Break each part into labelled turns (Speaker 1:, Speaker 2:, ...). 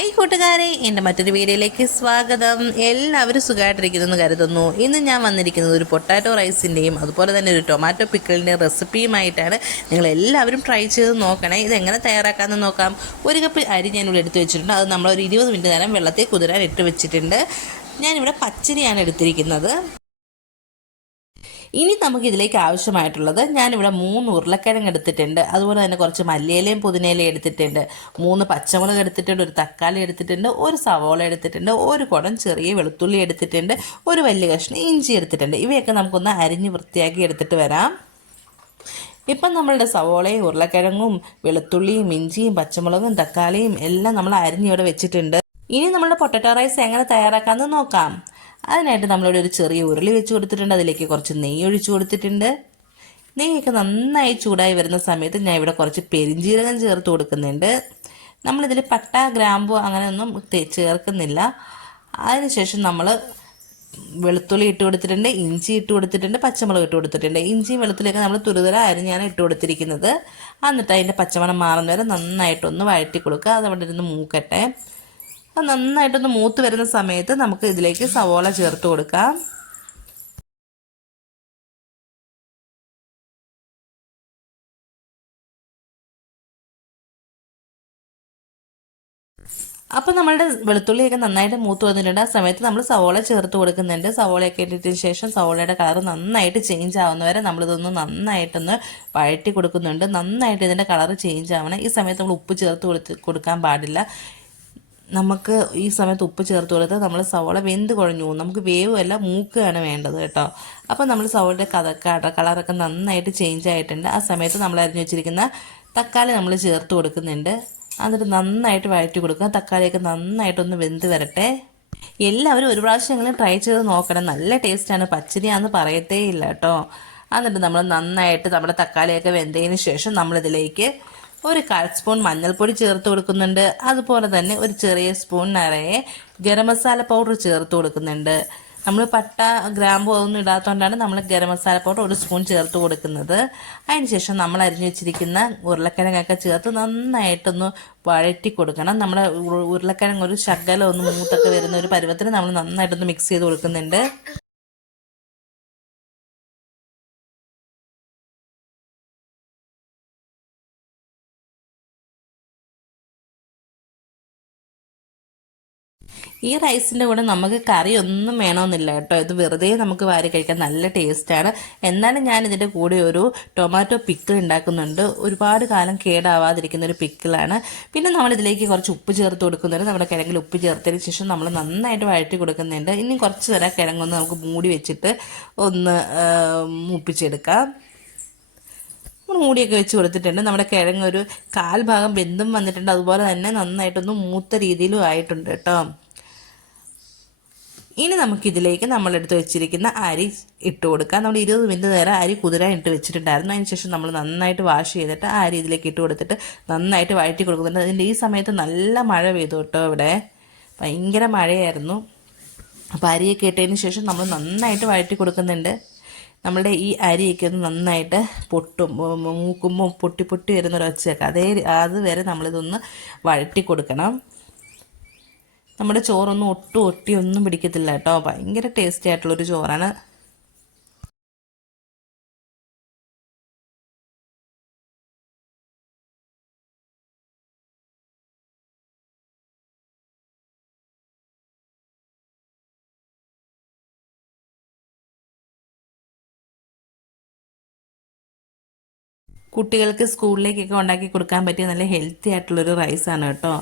Speaker 1: Hi കൂട്ടുകാരെ എന്റെ മറ്റൊരു വീഡിയോയിലേക്ക് സ്വാഗതം. എല്ലാവരും സുഖമായിട്ടിരിക്കുന്നു എന്ന് കരുതുന്നു. ഇന്ന് ഞാൻ വന്നിരിക്കുന്നത് ഒരു പൊട്ടാറ്റോ റൈസിന്റെയും അതുപോലെ തന്നെ ഒരു ടൊമാറ്റോ പിക്കിളിന്റെയും റെസിപ്പിയുമായിട്ടാണ്. നിങ്ങൾ എല്ലാവരും ട്രൈ ചെയ്ത് നോക്കണേ. ഇത് എങ്ങനെ തയ്യാറാക്കാമെന്ന് നോക്കാം. ഒരു കപ്പ് അരി ഞാനിവിടെ എടുത്ത് വെച്ചിട്ടുണ്ട്. അത് നമ്മൾ ഒരു ഇരുപത് മിനിറ്റ് നേരം വെള്ളത്തിൽ കുതിരാൻ ഇട്ട് വെച്ചിട്ടുണ്ട്. ഞാനിവിടെ പച്ചരിയാണ് എടുത്തിരിക്കുന്നത്. ഇനി നമുക്ക് ഇതിലേക്ക് ആവശ്യമായിട്ടുള്ളത് ഞാനിവിടെ മൂന്ന് ഉരുളക്കിഴങ്ങ് എടുത്തിട്ടുണ്ട്. അതുപോലെ തന്നെ കുറച്ച് മല്ലിയിലയും പുതിനയിലയും എടുത്തിട്ടുണ്ട്. മൂന്ന് പച്ചമുളക് എടുത്തിട്ടുണ്ട് ഒരു തക്കാളി എടുത്തിട്ടുണ്ട് ഒരു സവോള എടുത്തിട്ടുണ്ട് ഒരു കുടം ചെറിയ വെളുത്തുള്ളി എടുത്തിട്ടുണ്ട് ഒരു വലിയ കഷ്ണം ഇഞ്ചി എടുത്തിട്ടുണ്ട്. ഇവയൊക്കെ നമുക്കൊന്ന് അരിഞ്ഞ് വൃത്തിയാക്കി എടുത്തിട്ട് വരാം. ഇപ്പം നമ്മളുടെ സവോളയും ഉരുളക്കിഴങ്ങും വെളുത്തുള്ളിയും ഇഞ്ചിയും പച്ചമുളകും തക്കാളിയും എല്ലാം നമ്മൾ അരിഞ്ഞിവിടെ വെച്ചിട്ടുണ്ട്. ഇനി നമ്മളുടെ പൊട്ടറ്റോ റൈസ് എങ്ങനെ തയ്യാറാക്കാമെന്ന് നോക്കാം. അതിനായിട്ട് നമ്മളിവിടെ ഒരു ചെറിയ ഉരുളി വെച്ച് കൊടുത്തിട്ടുണ്ട്. അതിലേക്ക് കുറച്ച് നെയ്യ് ഒഴിച്ചു കൊടുത്തിട്ടുണ്ട്. നെയ്യൊക്കെ നന്നായി ചൂടായി വരുന്ന സമയത്ത് ഞാൻ ഇവിടെ കുറച്ച് പെരിഞ്ജീരകം ചേർത്ത് കൊടുക്കുന്നുണ്ട്. നമ്മളിതിൽ പട്ട ഗ്രാമ്പു അങ്ങനെയൊന്നും ചേർക്കുന്നില്ല. അതിനുശേഷം നമ്മൾ വെളുത്തുള്ളി ഇട്ട് കൊടുത്തിട്ടുണ്ട് ഇഞ്ചി ഇട്ട് കൊടുത്തിട്ടുണ്ട് പച്ചമുളക് ഇട്ട് കൊടുത്തിട്ടുണ്ട്. ഇഞ്ചിയും വെളുത്തുള്ളിയൊക്കെ നമ്മൾ തുരുതുര ഞാൻ ഇട്ട് കൊടുത്തിരിക്കുന്നത്. എന്നിട്ട് അതിന്റെ പച്ചമണം മാറുന്നവരെ നന്നായിട്ടൊന്ന് വഴറ്റി കൊടുക്കുക. അത് അവിടെ ഇരുന്ന് മൂക്കട്ടെ. അത് നന്നായിട്ടൊന്ന് മൂത്ത് വരുന്ന സമയത്ത് നമുക്ക് ഇതിലേക്ക് സവോള ചേർത്ത് കൊടുക്കാം. അപ്പോൾ നമ്മളുടെ വെളുത്തുള്ളിയൊക്കെ നന്നായിട്ട് മൂത്ത് വന്നിട്ടുണ്ട്. ആ സമയത്ത് നമ്മൾ സവോള ചേർത്ത് കൊടുക്കുന്നുണ്ട്. സവോളയൊക്കെ ഇട്ടിട്ടതിന് ശേഷം സവോളയുടെ കളർ നന്നായിട്ട് ചേഞ്ച് ആവുന്നവരെ നമ്മളിതൊന്ന് നന്നായിട്ടൊന്ന് വഴറ്റി കൊടുക്കുന്നുണ്ട്. നന്നായിട്ട് ഇതിന്റെ കളർ ചേഞ്ച് ആവണം. ഈ സമയത്ത് നമ്മൾ ഉപ്പ് ചേർത്ത് കൊടുത്ത് കൊടുക്കാൻ പാടില്ല. നമുക്ക് ഈ സമയത്ത് ഉപ്പ് ചേർത്ത് കൊടുത്ത് നമ്മൾ സവോള വെന്ത് കുഴഞ്ഞു പോകും. നമുക്ക് വേവുമല്ല മൂക്കുകയാണ് വേണ്ടത് കേട്ടോ. അപ്പോൾ നമ്മൾ സവോളയുടെ കഥ കളറൊക്കെ നന്നായിട്ട് ചേഞ്ച് ആയിട്ടുണ്ട്. ആ സമയത്ത് നമ്മൾ അരിഞ്ഞു വെച്ചിരിക്കുന്ന തക്കാളി നമ്മൾ ചേർത്ത് കൊടുക്കുന്നുണ്ട്. എന്നിട്ട് നന്നായിട്ട് വഴറ്റി കൊടുക്കുക. തക്കാളിയൊക്കെ നന്നായിട്ടൊന്ന് വെന്ത് വരട്ടെ. എല്ലാവരും ഒരു പ്രാവശ്യം പ്രാവശ്യമെങ്കിലും ട്രൈ ചെയ്ത് നോക്കണം. നല്ല ടേസ്റ്റാണ് പച്ചരിയാന്ന് പറയത്തേ ഇല്ല കേട്ടോ. എന്നിട്ട് നമ്മൾ നന്നായിട്ട് നമ്മുടെ തക്കാളിയൊക്കെ വെന്തതിന് ശേഷം നമ്മളിതിലേക്ക് ഒരു കാൽ സ്പൂൺ മഞ്ഞൾപ്പൊടി ചേർത്ത് കൊടുക്കുന്നുണ്ട്. അതുപോലെ തന്നെ ഒരു ചെറിയ സ്പൂൺ നിറയെ ഗരം മസാല പൗഡർ ചേർത്ത് കൊടുക്കുന്നുണ്ട്. നമ്മൾ പട്ട ഗ്രാമ്പു ഒന്നും ഇടാത്തതുകൊണ്ടാണ് നമ്മൾ ഗരം മസാല പൗഡർ ഒരു സ്പൂൺ ചേർത്ത് കൊടുക്കുന്നത്. അതിനുശേഷം നമ്മൾ അരിഞ്ഞു വെച്ചിരിക്കുന്ന ഉരുളക്കിഴങ്ങൊക്കെ ചേർത്ത് നന്നായിട്ടൊന്ന് വഴറ്റി കൊടുക്കണം. നമ്മൾ ഉരു- ഉരുളക്കിഴങ്ങ് ഒരു ശകലം ഒന്ന് മൂത്തൊക്കെ വരുന്ന ഒരു പരുവത്തിന് നമ്മൾ നന്നായിട്ടൊന്ന് മിക്സ് ചെയ്ത് കൊടുക്കുന്നുണ്ട്. ഈ റൈസിന്റെ കൂടെ നമുക്ക് കറി ഒന്നും വേണമെന്നില്ല കേട്ടോ. ഇത് വെറുതെ നമുക്ക് വാരി കഴിക്കാൻ നല്ല ടേസ്റ്റാണ്. എന്നാലും ഞാൻ ഇതിന്റെ കൂടെ ഒരു ടൊമാറ്റോ പിക്കിൾ ഉണ്ടാക്കുന്നുണ്ട്. ഒരുപാട് കാലം കേടാവാതിരിക്കുന്ന ഒരു പിക്കിളാണ്. പിന്നെ നമ്മൾ ഇതിലേക്ക് കുറച്ച് ഉപ്പ് ചേർത്ത് കൊടുക്കുന്നുണ്ട്. നമ്മുടെ കിഴങ്ങിൽ ഉപ്പ് ചേർത്തതിന് ശേഷം നമ്മൾ നന്നായിട്ട് വഴറ്റി കൊടുക്കുന്നുണ്ട്. ഇനി കുറച്ച് നേരം കിഴങ്ങൊന്ന് നമുക്ക് മൂടി വെച്ചിട്ട് ഒന്ന് മുപ്പിച്ചെടുക്കാം. നമ്മൾ മൂടിയൊക്കെ വെച്ച് കൊടുത്തിട്ടുണ്ട്. നമ്മുടെ കിഴങ്ങ് ഒരു കാൽ ഭാഗം വെന്തും വന്നിട്ടുണ്ട്. അതുപോലെ തന്നെ നന്നായിട്ടൊന്ന് മൂത്ത രീതിയിലും ആയിട്ടുണ്ട് കേട്ടോ. ഇനി നമുക്കിതിലേക്ക് നമ്മളെടുത്ത് വെച്ചിരിക്കുന്ന അരി ഇട്ട് കൊടുക്കാം. നമ്മൾ ഇരുപത് മിനിറ്റ് നേരം അരി കുതിരാൻ ഇട്ട് വെച്ചിട്ടുണ്ടായിരുന്നു. അതിന് ശേഷം നമ്മൾ നന്നായിട്ട് വാഷ് ചെയ്തിട്ട് ആ അരി ഇതിലേക്ക് ഇട്ട് കൊടുത്തിട്ട് നന്നായിട്ട് വഴറ്റി കൊടുക്കുന്നുണ്ട്. അതിന്റെ ഈ സമയത്ത് നല്ല മഴ പെയ്തു കേട്ടോ ഇവിടെ. ഭയങ്കര മഴയായിരുന്നു. അപ്പോൾ അരിയൊക്കെ ഇട്ടതിന് ശേഷം നമ്മൾ നന്നായിട്ട് വഴറ്റി കൊടുക്കുന്നുണ്ട്. നമ്മളുടെ ഈ അരിയൊക്കെ ഒന്ന് നന്നായിട്ട് പൊട്ടും മൂക്കുമ്പോൾ പൊട്ടി പൊട്ടി വരുന്നൊരു ഒച്ചയൊക്കെ അതേ അതുവരെ നമ്മളിതൊന്ന് വഴറ്റി കൊടുക്കണം. നമ്മുടെ ചോറൊന്നും ഒട്ടും ഒട്ടി ഒന്നും പിടിക്കത്തില്ല കേട്ടോ. ഭയങ്കര ടേസ്റ്റി ആയിട്ടുള്ളൊരു ചോറാണ്. കുട്ടികൾക്ക് സ്കൂളിലേക്കൊക്കെ ഉണ്ടാക്കി കൊടുക്കാൻ പറ്റിയ നല്ല ഹെൽത്തി ആയിട്ടുള്ളൊരു റൈസാണ് കേട്ടോ.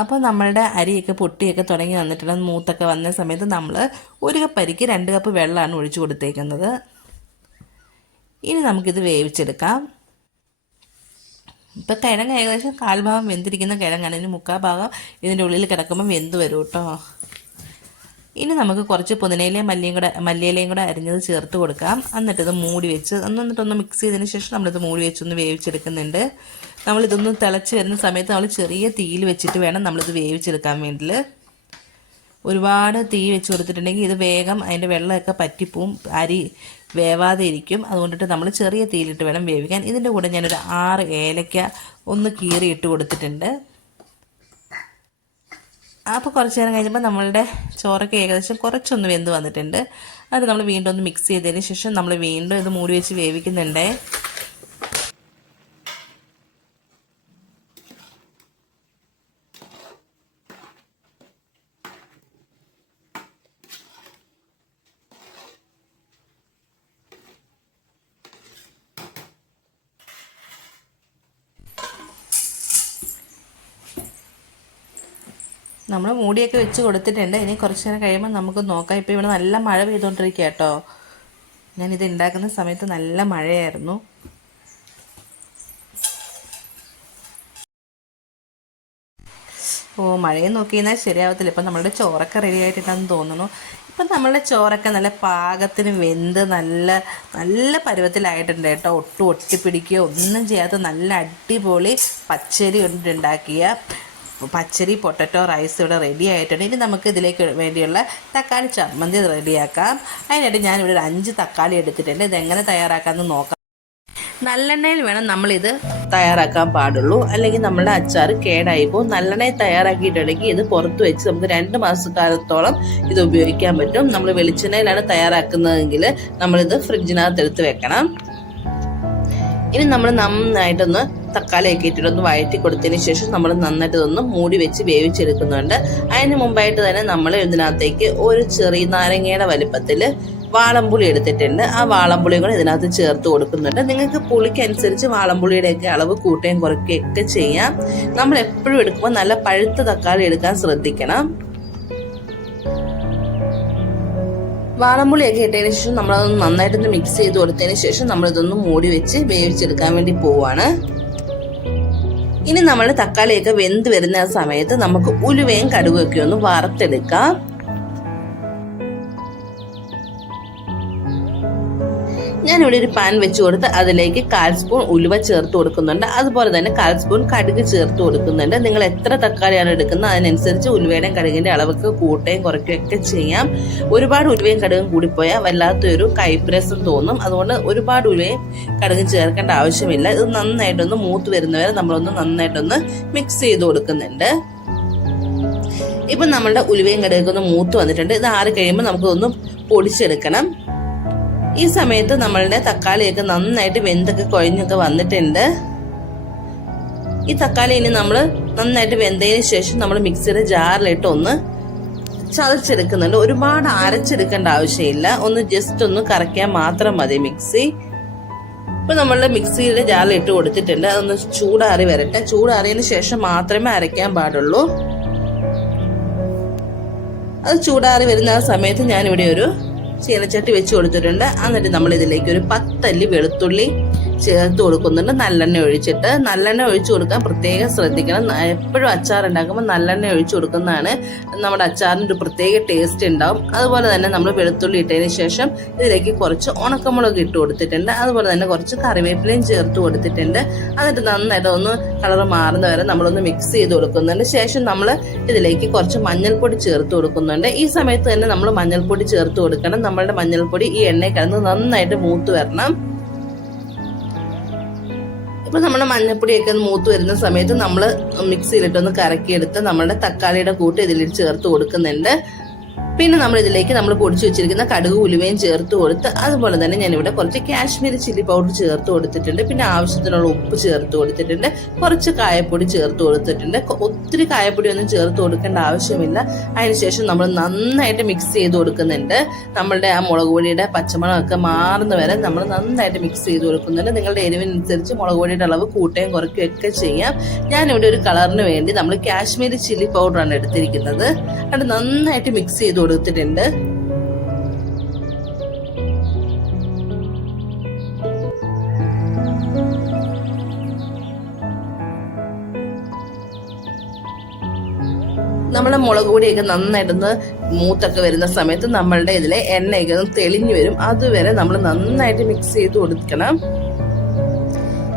Speaker 1: അപ്പോൾ നമ്മളുടെ അരിയൊക്കെ പൊട്ടിയൊക്കെ തുടങ്ങി വന്നിട്ടുള്ള മൂത്തൊക്കെ വന്ന സമയത്ത് നമ്മൾ ഒരു കപ്പ് അരിക്ക് രണ്ട് കപ്പ് വെള്ളമാണ് ഒഴിച്ചു കൊടുത്തേക്കുന്നത്. ഇനി നമുക്കിത് വേവിച്ചെടുക്കാം. ഇപ്പം കിഴങ്ങ് ഏകദേശം കാൽഭാഗം വെന്തിരിക്കുന്ന കിഴങ്ങാണ്. ഇതിന് മുക്കാൽ ഭാഗം ഇതിന്റെ ഉള്ളിൽ കിടക്കുമ്പോൾ വെന്ത് വരും കേട്ടോ. ഇനി നമുക്ക് കുറച്ച് പുതിനയിലയും മല്ലിയും കൂടെ മല്ലിയിലയും കൂടെ അരിഞ്ഞത് ചേർത്ത് കൊടുക്കാം. എന്നിട്ടിത് മൂടി വെച്ച് എന്നിട്ടൊന്ന് മിക്സ് ചെയ്തതിന് ശേഷം നമ്മളിത് മൂടി വെച്ചൊന്ന് വേവിച്ചെടുക്കുന്നുണ്ട്. നമ്മളിതൊന്ന് തിളച്ച് വരുന്ന സമയത്ത് നമ്മൾ ചെറിയ തീയിൽ വെച്ചിട്ട് വേണം നമ്മളിത് വേവിച്ചെടുക്കാൻ വേണ്ടിയിട്ട്. ഒരുപാട് തീ വെച്ച് കൊടുത്തിട്ടുണ്ടെങ്കിൽ ഇത് വേഗം അതിന്റെ വെള്ളമൊക്കെ പറ്റിപ്പോവും അരി വേവാതെ ഇരിക്കും. അതുകൊണ്ടിട്ട് നമ്മൾ ചെറിയ തീയിലിട്ട് വേണം വേവിക്കാൻ. ഇതിന്റെ കൂടെ ഞാനൊരു ആറ് ഏലക്ക ഒന്ന് കീറി ഇട്ട് കൊടുത്തിട്ടുണ്ട്. അപ്പോൾ കുറച്ച് നേരം കഴിഞ്ഞപ്പോൾ നമ്മളുടെ ചോറൊക്കെ ഏകദേശം കുറച്ചൊന്ന് വെന്ത് വന്നിട്ടുണ്ട്. അത് നമ്മൾ വീണ്ടും ഒന്ന് മിക്സ് ചെയ്തതിന് ശേഷം നമ്മൾ വീണ്ടും ഇത് മൂടി വെച്ച് വേവിക്കുന്നുണ്ടേ. നമ്മൾ മൂടിയൊക്കെ വെച്ച് കൊടുത്തിട്ടുണ്ട്. ഇനി കുറച്ച് നേരം കഴിയുമ്പോൾ നമുക്ക് നോക്കാം. ഇപ്പോൾ ഇവിടെ നല്ല മഴ പെയ്തുകൊണ്ടിരിക്കുക കേട്ടോ ഞാനിത് ഉണ്ടാക്കുന്ന സമയത്ത് നല്ല മഴയായിരുന്നു. ഓ മഴയെ നോക്കി കഴിഞ്ഞാൽ ശരിയാവത്തില്ല. ഇപ്പം നമ്മളുടെ ചോറൊക്കെ റെഡി ആയിട്ടുണ്ടെന്ന് തോന്നുന്നു. ഇപ്പം നമ്മളുടെ ചോറൊക്കെ നല്ല പാകത്തിന് വെന്ത് നല്ല നല്ല പരുവത്തിലായിട്ടുണ്ട് കേട്ടോ ഒട്ടും ഒട്ടിപ്പിടിക്കുകയോ ഒന്നും ചെയ്യാത്ത നല്ല അടിപൊളി പച്ചരി കൊണ്ടുണ്ടാക്കിയ പച്ചരി പൊട്ടറ്റോ റൈസ് ഇവിടെ റെഡി ആയിട്ടുണ്ട്. ഇനി നമുക്ക് ഇതിലേക്ക് വേണ്ടിയുള്ള തക്കാളി ചമ്മന്തി റെഡിയാക്കാം അതിനായിട്ട് ഞാനിവിടെ ഒരു അഞ്ച് തക്കാളി എടുത്തിട്ടുണ്ട്. ഇതെങ്ങനെ തയ്യാറാക്കാമെന്ന് നോക്കാം. നല്ലെണ്ണയിൽ വേണം നമ്മളിത് തയ്യാറാക്കാൻ പാടുള്ളൂ. അല്ലെങ്കിൽ നമ്മുടെ അച്ചാർ കേടായി പോകും. നല്ലെണ്ണയിൽ തയ്യാറാക്കിയിട്ടുണ്ടെങ്കിൽ ഇത് പുറത്ത് വെച്ച് നമുക്ക് രണ്ട് മാസക്കാലത്തോളം ഇത് ഉപയോഗിക്കാൻ പറ്റും. നമ്മൾ വെളിച്ചെണ്ണയിലാണ് തയ്യാറാക്കുന്നതെങ്കിൽ നമ്മളിത് ഫ്രിഡ്ജിനകത്ത് എടുത്ത് വെക്കണം. ഇനി നമ്മൾ നന്നായിട്ടൊന്ന് തക്കാളിയൊക്കെ ഇട്ടിട്ടൊന്ന് വഴറ്റി കൊടുത്തതിന് ശേഷം നമ്മൾ നന്നായിട്ട് ഇതൊന്ന് മൂടി വെച്ച് വേവിച്ചെടുക്കുന്നുണ്ട്. അതിന് മുമ്പായിട്ട് തന്നെ നമ്മൾ ഇതിനകത്തേക്ക് ഒരു ചെറിയ നാരങ്ങയുടെ വലിപ്പത്തിൽ വാളംപുളി എടുത്തിട്ടുണ്ട്. ആ വാളംപുളി കൂടെ ഇതിനകത്ത് ചേർത്ത് കൊടുക്കുന്നുണ്ട്. നിങ്ങൾക്ക് പുളിക്കനുസരിച്ച് വാളംപുളിയുടെയൊക്കെ അളവ് കൂട്ടുകയും കുറയ്ക്കുകയൊക്കെ ചെയ്യാം. നമ്മൾ എപ്പോഴും എടുക്കുമ്പോൾ നല്ല പഴുത്ത തക്കാളി എടുക്കാൻ ശ്രദ്ധിക്കണം. വാളംപുളിയൊക്കെ ഇട്ടതിന് ശേഷം നമ്മളതൊന്ന് നന്നായിട്ടൊന്ന് മിക്സ് ചെയ്ത് കൊടുത്തതിന് ശേഷം നമ്മളിതൊന്ന് മൂടി വെച്ച് വേവിച്ചെടുക്കാൻ വേണ്ടി പോവാണ്. ഇനി നമ്മൾ തക്കാളിയൊക്കെ വെന്ത് വരുന്ന സമയത്ത് നമുക്ക് ഉലുവയും കടുകൊക്കെ ഒന്ന് വറുത്തെടുക്കാം. ഞാനിവിടെ ഒരു പാൻ വെച്ച് കൊടുത്ത് അതിലേക്ക് കാൽ സ്പൂൺ ഉലുവ ചേർത്ത് കൊടുക്കുന്നുണ്ട്. അതുപോലെ തന്നെ കാൽ സ്പൂൺ കടുക് ചേർത്ത് കൊടുക്കുന്നുണ്ട്. നിങ്ങൾ എത്ര തക്കാളിയാണ് എടുക്കുന്നത് അതിനനുസരിച്ച് ഉലുവയുടെയും കടുകിന്റെ അളവൊക്കെ കൂട്ടുകയും കുറയ്ക്കുകയും ഒക്കെ ചെയ്യാം. ഒരുപാട് ഉലുവയും കടുകും കൂടിപ്പോയാൽ വല്ലാത്തൊരു കൈപ്രസം തോന്നും. അതുകൊണ്ട് ഒരുപാട് ഉലുവയും കടുകും ചേർക്കേണ്ട ആവശ്യമില്ല. ഇത് നന്നായിട്ടൊന്ന് മൂത്ത് വരുന്നവരെ നമ്മളൊന്ന് നന്നായിട്ടൊന്ന് മിക്സ് ചെയ്ത് കൊടുക്കുന്നുണ്ട്. ഇപ്പം നമ്മളുടെ ഉലുവയും കടുകൊക്കെ ഒന്ന് മൂത്ത് വന്നിട്ടുണ്ട്. ഇത് ആറി കഴിയുമ്പോൾ നമുക്കൊന്ന് പൊടിച്ചെടുക്കണം. ഈ സമയത്ത് നമ്മളുടെ തക്കാളിയൊക്കെ നന്നായിട്ട് വെന്തൊക്കെ കുഴഞ്ഞൊക്കെ വന്നിട്ടുണ്ട്. ഈ തക്കാളി ഇനി നമ്മൾ നന്നായിട്ട് വെന്തതിന് ശേഷം നമ്മൾ മിക്സിയുടെ ജാറിലിട്ട് ഒന്ന് ചതച്ചെടുക്കുന്നുണ്ട്. ഒരുപാട് അരച്ചെടുക്കേണ്ട ആവശ്യമില്ല. ഒന്ന് ജസ്റ്റ് ഒന്ന് കറക്കിയാൽ മാത്രം മതി മിക്സി. ഇപ്പൊ നമ്മളുടെ മിക്സിയുടെ ജാറിൽ ഇട്ട് കൊടുത്തിട്ടുണ്ട്. അതൊന്ന് ചൂടാറി വരട്ടെ. ചൂടാറിയതിന് ശേഷം മാത്രമേ അരയ്ക്കാൻ പാടുള്ളൂ. അത് ചൂടാറി വരുന്ന ആ സമയത്ത് ഞാനിവിടെ ഒരു ചീനച്ചട്ടി വെച്ച് കൊടുത്തിട്ടുണ്ട്. എന്നിട്ട് നമ്മൾ ഇതിലേക്ക് ഒരു പത്തല്ലി വെളുത്തുള്ളി ചേർത്ത് കൊടുക്കുന്നുണ്ട്. നല്ലെണ്ണ ഒഴിച്ചിട്ട് നല്ലെണ്ണ ഒഴിച്ചു കൊടുക്കാൻ പ്രത്യേകം ശ്രദ്ധിക്കണം. എപ്പോഴും അച്ചാർ ഉണ്ടാക്കുമ്പോൾ നല്ലെണ്ണ ഒഴിച്ചു കൊടുക്കുന്നതാണ് നമ്മുടെ അച്ചാറിന് ഒരു പ്രത്യേക ടേസ്റ്റ് ഉണ്ടാവും. അതുപോലെ തന്നെ നമ്മൾ വെളുത്തുള്ളി ഇട്ടതിന് ശേഷം ഇതിലേക്ക് കുറച്ച് ഉണക്കമുളക് ഇട്ട് കൊടുത്തിട്ടുണ്ട്. അതുപോലെ തന്നെ കുറച്ച് കറിവേപ്പിലയും ചേർത്ത് കൊടുത്തിട്ടുണ്ട്. എന്നിട്ട് നന്നായിട്ട് ഒന്ന് കളർ മാറുന്ന വരെ നമ്മളൊന്ന് മിക്സ് ചെയ്ത് കൊടുക്കുന്നുണ്ട്. ശേഷം നമ്മൾ ഇതിലേക്ക് കുറച്ച് മഞ്ഞൾപ്പൊടി ചേർത്ത് കൊടുക്കുന്നുണ്ട്. ഈ സമയത്ത് തന്നെ നമ്മൾ മഞ്ഞൾപ്പൊടി ചേർത്ത് കൊടുക്കണം. നമ്മളുടെ മഞ്ഞൾപ്പൊടി ഈ എണ്ണയിൽ കിടന്ന് നന്നായിട്ട് മൂത്ത് വരണം. ഇപ്പൊ നമ്മുടെ മഞ്ഞപ്പൊടിയൊക്കെ മൂത്ത് വരുന്ന സമയത്ത് നമ്മൾ മിക്സിയിലിട്ടൊന്ന് കറക്കിയെടുത്ത് നമ്മുടെ തക്കാളിയുടെ കൂട്ട് ഇതിലിട്ട് ചേർത്ത് കൊടുക്കുന്നുണ്ട്. പിന്നെ നമ്മൾ ഇതിലേക്ക് നമ്മൾ പൊടിച്ചു വെച്ചിരിക്കുന്ന കടുക് ഉലുവയും ചേർത്ത് കൊടുത്ത് അതുപോലെ തന്നെ ഞാനിവിടെ കുറച്ച് കാശ്മീരി ചില്ലി പൗഡർ ചേർത്ത് കൊടുത്തിട്ടുണ്ട്. പിന്നെ ആവശ്യത്തിനുള്ള ഉപ്പ് ചേർത്ത് കൊടുത്തിട്ടുണ്ട്. കുറച്ച് കായപ്പൊടി ചേർത്ത് കൊടുത്തിട്ടുണ്ട്. ഒത്തിരി കായപ്പൊടി ഒന്നും ചേർത്ത് കൊടുക്കേണ്ട ആവശ്യമില്ല. അതിനുശേഷം നമ്മൾ നന്നായിട്ട് മിക്സ് ചെയ്ത് കൊടുക്കുന്നുണ്ട്. നമ്മളുടെ ആ മുളക് പൊടിയുടെ പച്ചമുളകൊക്കെ മാറുന്ന വരെ നമ്മൾ നന്നായിട്ട് മിക്സ് ചെയ്ത് കൊടുക്കുന്നുണ്ട്. നിങ്ങളുടെ എരിവിനനുസരിച്ച് മുളക് പൊടിയുടെ അളവ് കൂട്ടുകയും കുറയ്ക്കുകയും ഒക്കെ ചെയ്യാം. ഞാനിവിടെ ഒരു കളറിന് വേണ്ടി നമ്മൾ കാശ്മീരി ചില്ലി പൗഡറാണ് എടുത്തിരിക്കുന്നത്. അത് നന്നായിട്ട് മിക്സ് ചെയ്ത് കൊടുത്തിട്ടുണ്ട്. നമ്മുടെ മുളക് പൊടിയൊക്കെ നന്നായിട്ടൊന്ന് മൂത്തൊക്കെ വരുന്ന സമയത്ത് നമ്മളുടെ ഇതിലെ എണ്ണയൊക്കെ ഒന്ന് തെളിഞ്ഞു വരും. അതുവരെ നമ്മൾ നന്നായിട്ട് മിക്സ് ചെയ്ത് കൊടുക്കണം.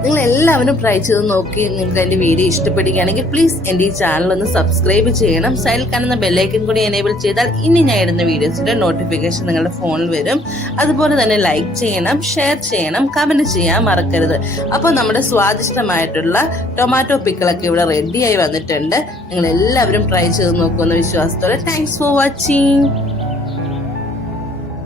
Speaker 1: നിങ്ങൾ എല്ലാവരും ട്രൈ ചെയ്ത് നോക്കി നിങ്ങൾക്ക് എന്റെ വീഡിയോ ഇഷ്ടപ്പെടുകയാണെങ്കിൽ പ്ലീസ് എന്റെ ഈ ചാനൽ ഒന്ന് സബ്സ്ക്രൈബ് ചെയ്യണം. സൈഡിൽ കാണുന്ന ബെല്ലൈക്കൻ കൂടി എനേബിൾ ചെയ്താൽ ഇനി ഞാൻ ഇടുന്ന വീഡിയോസിന്റെ നോട്ടിഫിക്കേഷൻ നിങ്ങളുടെ ഫോണിൽ വരും. അതുപോലെ തന്നെ ലൈക്ക് ചെയ്യണം ഷെയർ ചെയ്യണം കമന്റ് ചെയ്യാൻ മറക്കരുത്. അപ്പോൾ നമ്മുടെ സ്വാദിഷ്ടമായിട്ടുള്ള ടൊമാറ്റോ പിക്കിളൊക്കെ ഇവിടെ റെഡിയായി വന്നിട്ടുണ്ട്. നിങ്ങൾ എല്ലാവരും ട്രൈ ചെയ്ത് നോക്കുമെന്ന് വിശ്വാസത്തോടെ. Thanks for watching